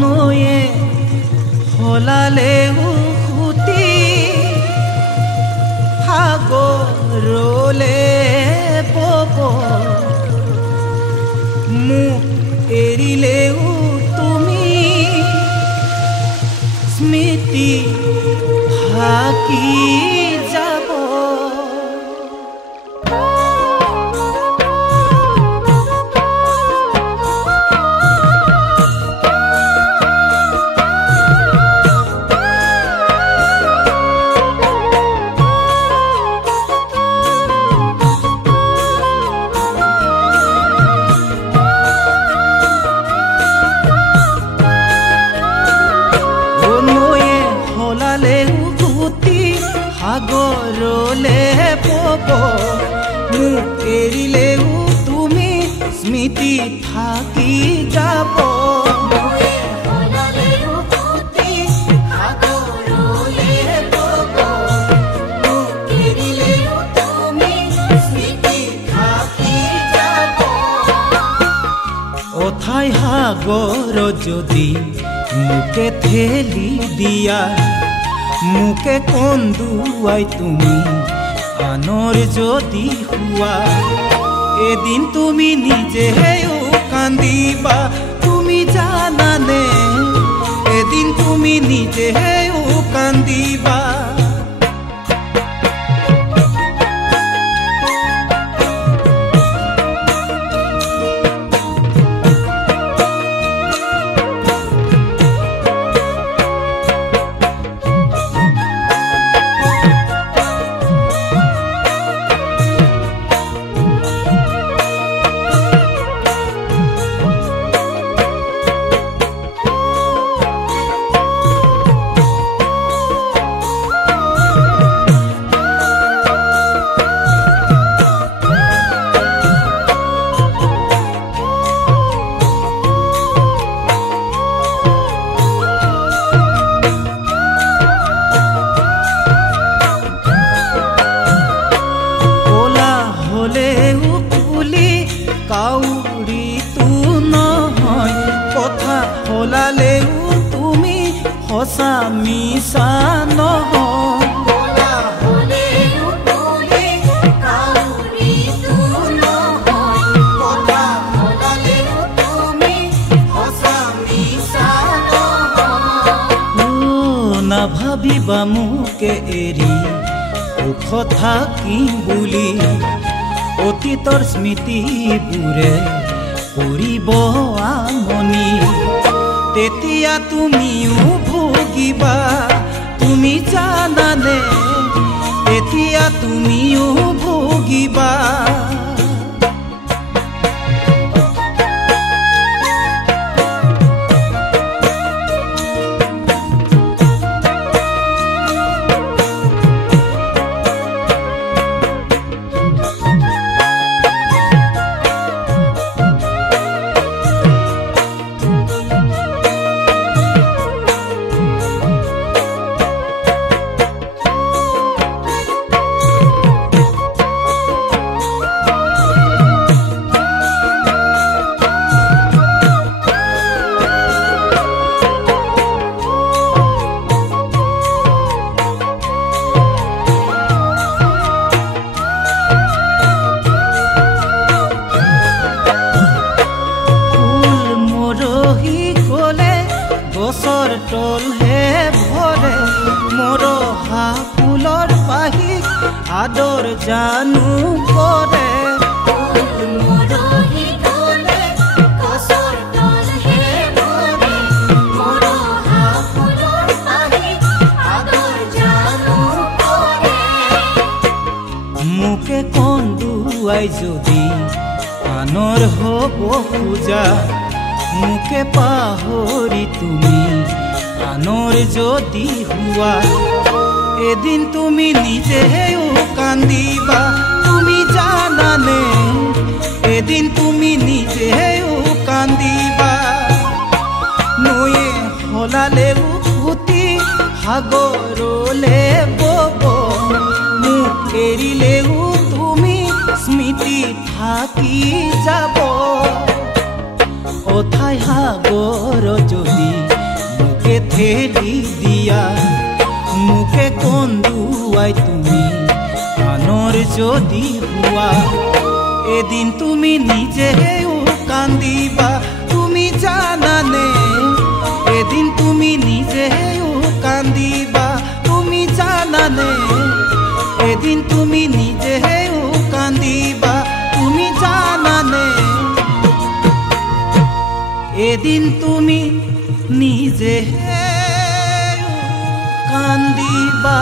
নয়ে হলালে উখুতি সাগৰলে বব মোক এৰিলেও তুমি স্মৃতি ভাকি যাব। সাগৰলে বব মোক এৰিলেও তুমি স্মৃতি থাকি যাব। অথাই সাগৰ যদি মোকে ঠেলি দিয়া মুকে কন্দুৱাই তুমি আনৰ যদি হোৱা এদিন তুমি নিজেও কান্দিবা। তুমি জানানে এদিন তুমি নিজেও কান্দিবা। কাউৰীটো নহয় কথা হলালেও তুমি সঁচা মিছা নহয়। নাভাবিবা মোকে এৰি সুখ থাকিম বুলি অতীতৰ স্মৃতিবোৰে কৰিব আমনি। তেতিয়া তুমিও ভুগিবা তুমি জানানে তেতিয়া তুমিও ভুগিবা। গছৰ তলহে ভৰে মৰহা ফুলৰ পাহিক আদৰ জানো কৰে। মোকে কন্দুৱাই যদি আনৰ হ'ব খোজা মুকে পাহৰি তুমি আনৰ যদি হোৱা এদিন তুমি নিজেও কান্দিবা। তুমি জানানে এদিন তুমি নিজেও কান্দিবা। নয়ে হলালে উঠি সাগৰলে বব মোক এৰিলেও তুমি স্মৃতি থাকি যাব। অথাই সাগৰ যদি যদি হুয়া এদিন তুমি নিজেও কান্দিবা তুমি জানানে এদিন তুমি নিজেও কান্দিবা তুমি জানানে এদিন তুমি নিজেও কান্দিবা তুমি জানানে এদিন তুমি নিজেও কান্দিবা।